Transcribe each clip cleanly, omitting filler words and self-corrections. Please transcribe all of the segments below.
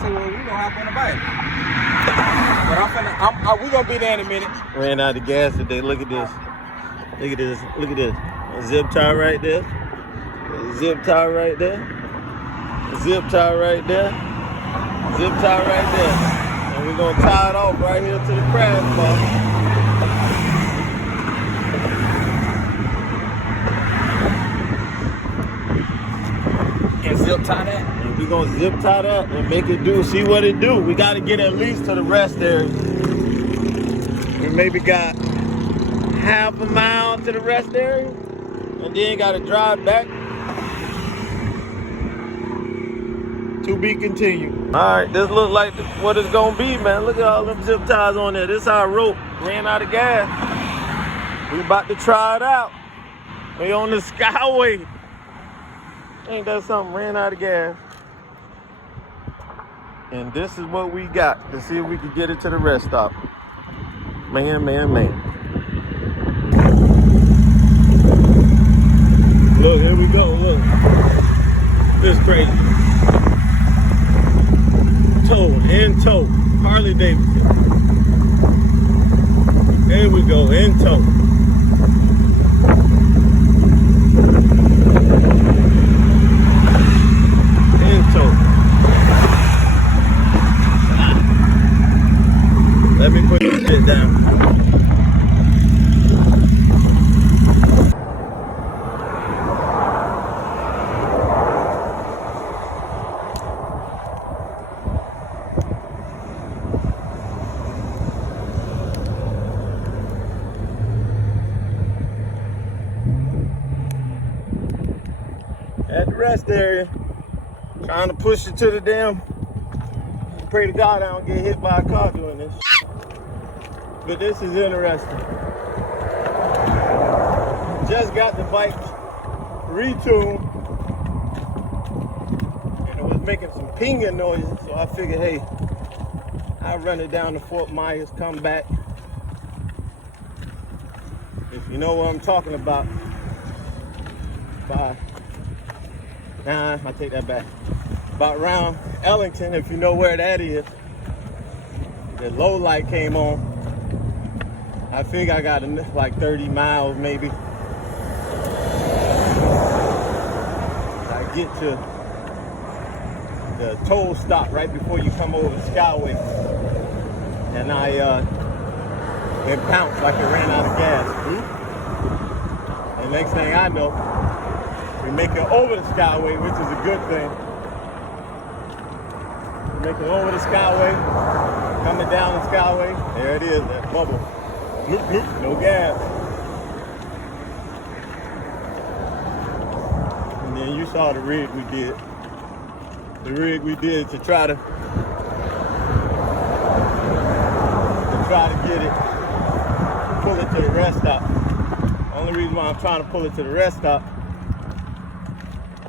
said, well, we gonna hop on the bike. But we gonna be there in a minute. Ran out of gas today. Look at this. Look at this. Look at this. A zip tie right there. A zip tie right there. A zip tie right there. Zip tie right there. And we're gonna tie it off right here to the crash bar. And zip tie that. And we're gonna zip tie that and make it do, see what it do. We gotta get at least to the rest area. We maybe got half a mile to the rest area and then gotta drive back. To be continued. All right, this looks like what it's gonna be, man. Look at all them zip ties on there. This our rope. Ran out of gas. We about to try it out. We on the Skyway. Ain't that something? Ran out of gas. And this is what we got to see if we can get it to the rest stop. Man. Look, here we go, look. This is crazy. In tow, harley-davidson. There we go, in tow. In tow. Let me put this shit down. At the rest area, trying to push it to the damn. Pray to God I don't get hit by a car doing this. But this is interesting. Just got the bike retuned, and it was making some pinging noises. So I figured, hey, I'll run it down to Fort Myers, come back. If you know what I'm talking about, bye. Nah, I take that back. About around Ellington, if you know where that is, the low light came on. I think I got like 30 miles maybe. I get to the toll stop right before you come over the Skyway, and it pounced like it ran out of gas. And next thing I know, we make it over the Skyway, which is a good thing. We make it over the Skyway, coming down the Skyway. There it is, that bubble. Bloop, bloop, no gas. And then you saw the rig we did. The rig we did to try to get it, pull it to the rest stop. The only reason why I'm trying to pull it to the rest stop,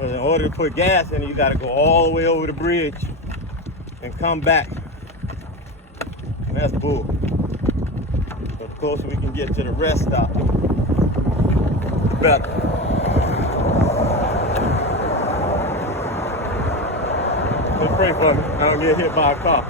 in order to put gas in it, you gotta go all the way over the bridge and come back. And that's bull. So the closer we can get to the rest stop, the better. So pray for me, I don't get hit by a car.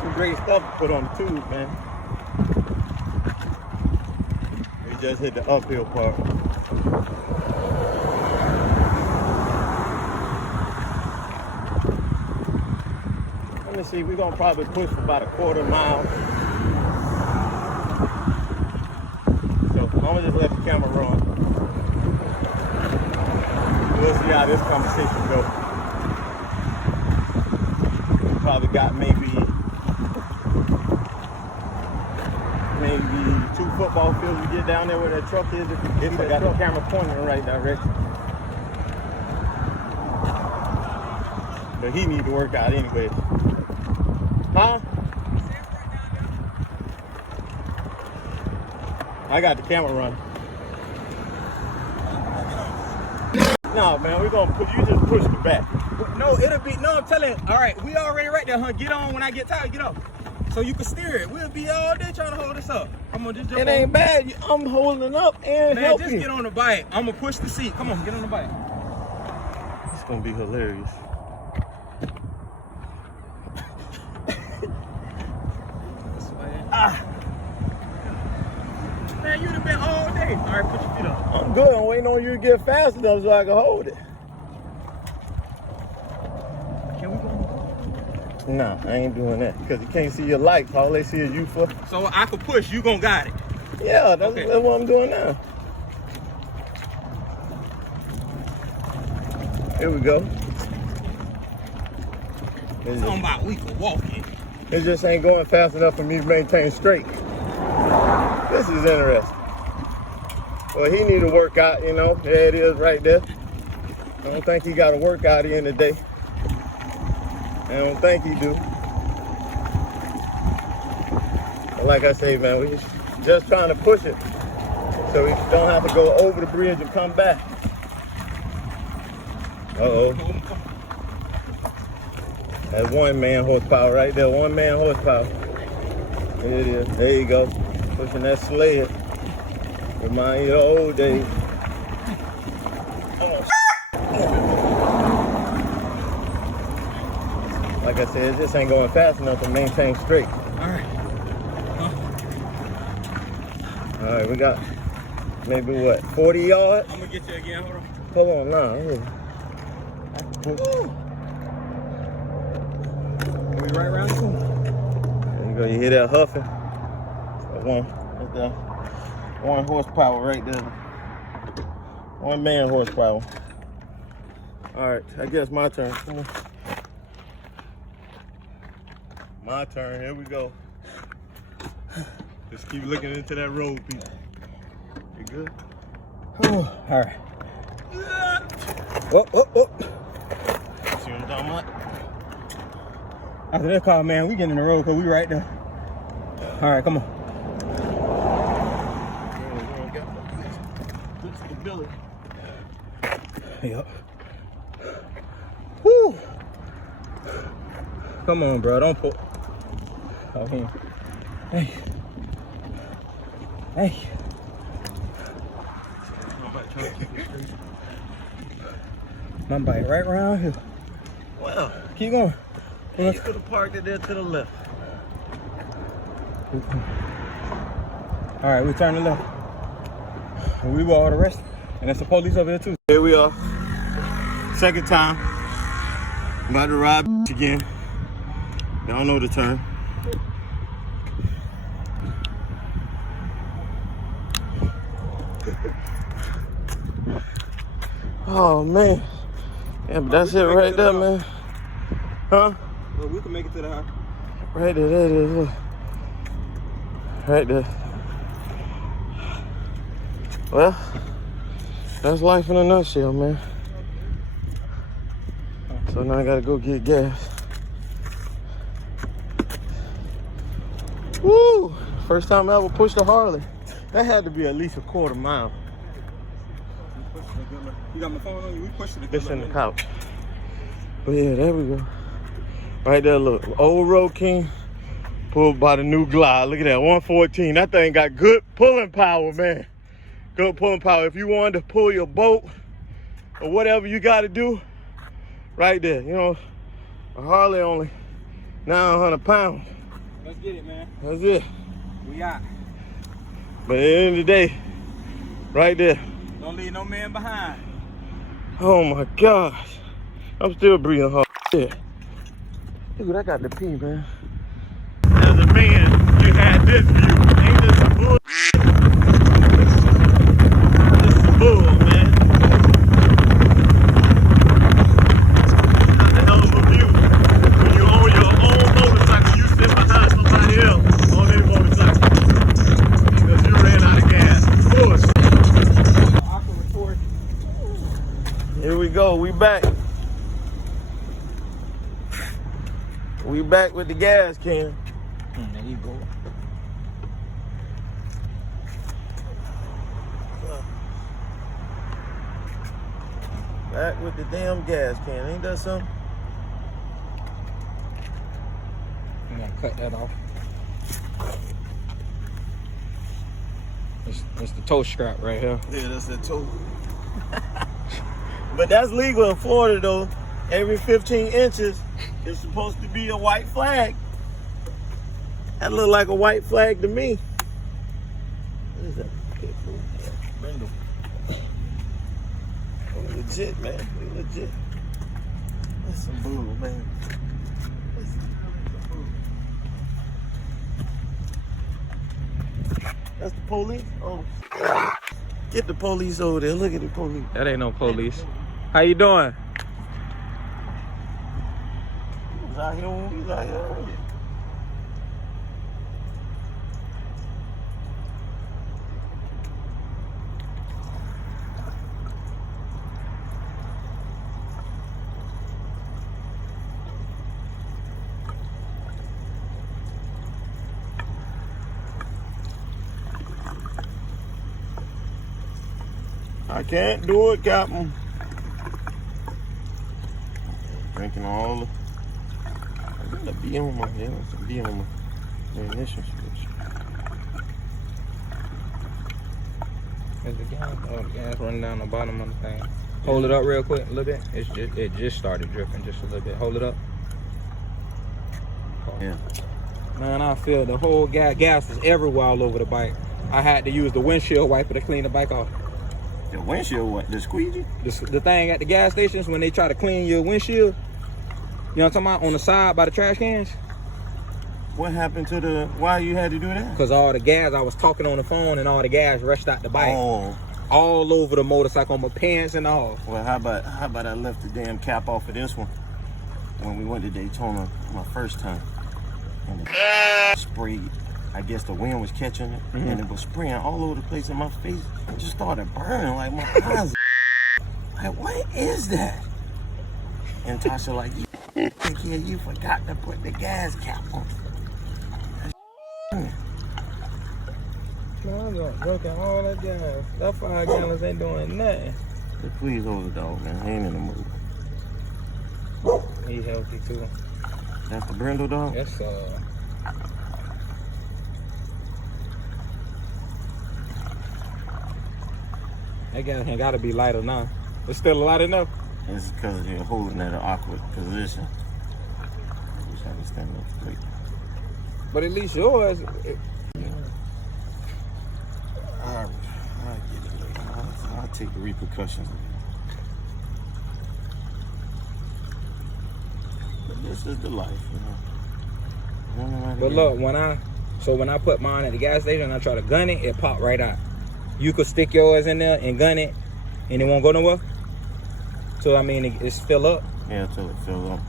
Some great stuff to put on the tube, man. We just hit the uphill part. Let me see, we're gonna probably push for about a quarter mile. So I'm gonna just let the camera run. We'll see how this conversation goes. We probably got maybe 2 football fields we get down there where that truck is. If I got the camera pointing in the right direction. But he need to work out anyway. Huh? I got the camera running. No, man, we're gonna put, you just push the back. No, I'm telling you, all right, we already right there, huh? Get on when I get tired, get off. So you can steer it. We'll be all day trying to hold this up. I'm gonna just jump It ain't bad. I'm holding up and man, helping. just get on the bike. I'm gonna push the seat. Come on, get on the bike. It's gonna be hilarious. good. I'm waiting on you to get fast enough so I can hold it. Can we go? Nah, I ain't doing that because you can't see your lights. All they see is you for. So I can push. You gonna got it. Yeah, that's, Okay. that's what I'm doing now. Here we go. Talking about we can walk it. It just ain't going fast enough for me to maintain straight. This is interesting. Well, he need to work out, you know. There it is right there. I don't think he got to work out in the day. I don't think he do. But like I say, man, we just trying to push it so we don't have to go over the bridge and come back. Uh-oh. That's 1 man horsepower right there. 1 man horsepower. There it is. There you go. Pushing that sled. Remind you of the old days. Come on. Like I said, this ain't going fast enough to maintain straight. All right. All right, we got maybe what, 40 yards? I'm gonna get you again. Hold on. Hold on now. We right around the corner. There you go. You hear that huffing? That's right there. 1 horsepower right there. 1 man horsepower. All right, I guess my turn. Come on. My turn. Here we go. Just keep looking into that road, people. You good? All right. Oh, oh, oh. See what I'm talking about? After that call, man, we getting in the road because we right there. All right, come on. Good stability. Yep. Woo. Come on, bro. Don't pull. Okay. Hey. Hey. My bike right around here. Well, Keep going. you could have parked it there to the left. All right, we turn to the left. And we go all the rest. And there's the police over here too. Here we are. Second time. About to ride again. Y'all know the turn. Oh man. Yeah, but that's it right there, man. Huh? Well, we can make it to the house. Right there, there it is. Look. Right there. Well, that's life in a nutshell, man. So now I gotta go get gas. Woo! First time I ever pushed a Harley. That had to be at least a quarter mile. You got my phone on you? We pushing it. It's in the couch. But yeah, there we go. Right there, look. Old Road King pulled by the new Glide. Look at that, 114. That thing got good pulling power, man. Good pulling power. If you wanted to pull your boat or whatever you got to do, right there. You know, a Harley only 900 pounds. Let's get it, man. That's it. We out. But at the end of the day, right there. Don't leave no man behind. Oh my gosh. I'm still breathing hard. Yeah. Dude, I got the pee, man. As a man, you had this view. Ain't this some bull? This is bull, man. That's a hell of a view. When you own your own motorcycle, you sit behind somebody else on their motorcycle. Because you ran out of gas. Bullshit. Here we go. We back. We back with the gas can. There you go. Back with the damn gas can. Ain't that something? I'm gonna cut that off. It's the toe strap right here. Yeah, that's the toe. But that's legal in Florida, though. Every 15 inches is supposed to be a white flag. That look like a white flag to me. What is that? Brindle. legit, man. We legit. That's some bull, man. That's some bull. That's the police? Oh. Get the police over there. Look at the police. That ain't no police. How you doing? He's out here. He's out here. I can't do it, Captain. Drinking all the... I got a B on my head. That's a B on my ignition switch. There's the gas. Oh, the gas running down the bottom of the thing. Hold it up real quick, a little bit. It just started dripping just a little bit. Hold it up. Yeah. Man, I feel the whole gas was everywhere all over the bike. I had to use the windshield wiper to clean the bike off. The windshield, what? The squeegee? The thing at the gas stations when they try to clean your windshield. You know what I'm talking about? On the side by the trash cans. What happened to the... Why you had to do that? Because all the gas, I was talking on the phone and all the gas rushed out the bike. Oh. All over the motorcycle, on my pants and all. Well, how about I left the damn cap off of this one when we went to Daytona my first time. And it sprayed. I guess the wind was catching it, and it was spraying all over the place in my face. It just started burning, like my eyes. Like, what is that? And Tasha like, you forgot to put the gas cap on. Man, I'm drinking all that gas. That 5 gallons ain't doing nothing. Please hold the dog, man. He ain't in the mood. He's healthy too. That's the brindle dog? Yes, that gas ain't gotta be lighter now. It's still light enough. It's because you're holding at an awkward position. I wish I could stand up straight. But at least yours. I get it. I'll take the repercussions. But this is the life, you know. But look, when I put mine at the gas station and I try to gun it, it popped right out. You could stick yours in there and gun it, and it won't go nowhere. So I mean, it's still up. Yeah, until it fills up.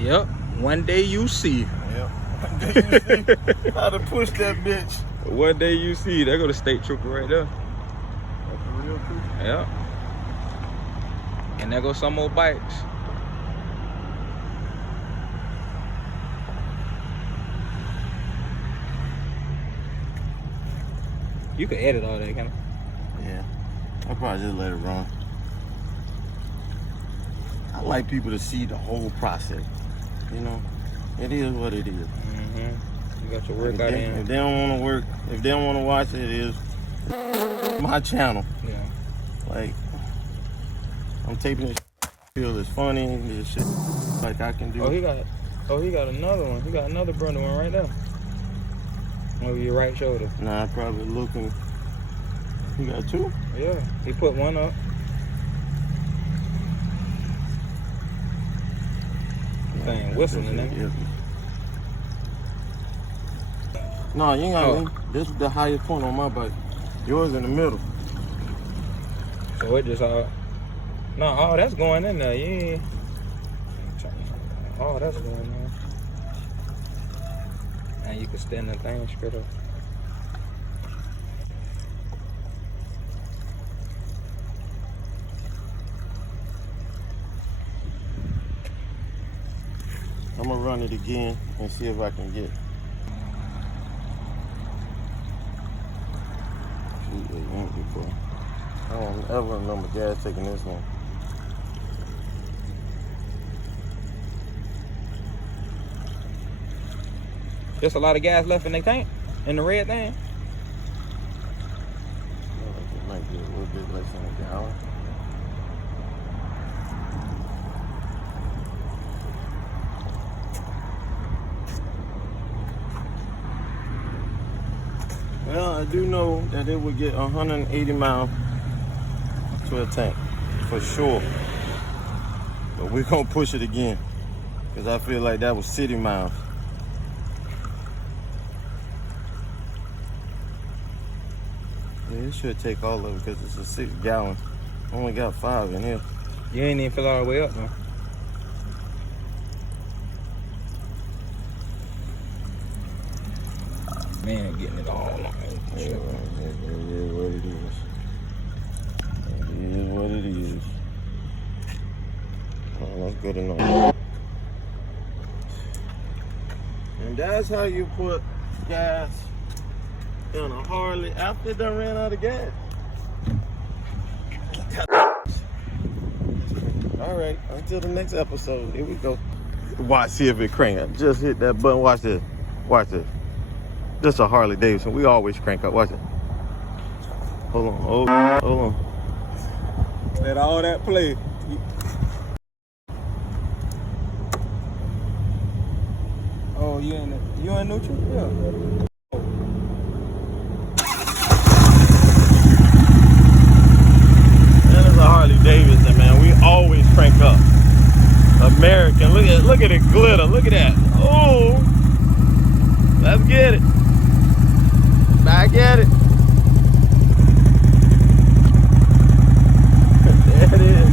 Yep. One day you see. Yep. How to push that bitch. One day you see. There go the state trooper right there. That's a real trooper. Yep. And there goes some more bikes. You can edit all that, can I? Yeah. I'll probably just let it run. I like people to see the whole process. You know, it is what it is. You got your workout in. If they don't want to work, if they don't want to watch it, it is my channel. Yeah. Like, I'm taping this. Feel it's funny. This shit like I can do. Oh, he got another one. He got another brother one right there. Over your right shoulder. Nah, probably looking. He got 2? Yeah. He put one up. Thing whistling, nigga. No, you ain't got This is the highest point on my bike. Yours in the middle. So it just no, all that's going in there, yeah. Oh, that's going in. And you can stand the thing straight up. I'm gonna run it again and see if I can get. I don't ever remember Dad taking this one. There's a lot of gas left in the tank, in the red thing. It might be a little bit less than a gallon. I do know that it would get 180 miles to a tank, for sure. But we're gonna push it again, because I feel like that was city miles. Yeah, it should take all of it, because it's a 6 gallon. Only got 5 in here. You ain't even fill all the way up, though. Man, getting it all on. Yeah, it is what it is. It is what it is. Oh, that's good enough. And that's how you put gas in a Harley after it done ran out of gas. All right, until the next episode. Here we go. Watch, see if it crank up. Just hit that button. Watch this. Watch this. This is a Harley-Davidson. We always crank up. Watch it. Hold on. Hold on. Let all that play. Oh, you in neutral? Yeah. That is a Harley-Davidson, man. We always crank up. American. Look at it glitter. Look at that. Oh, let's get it. Back at it. There it is.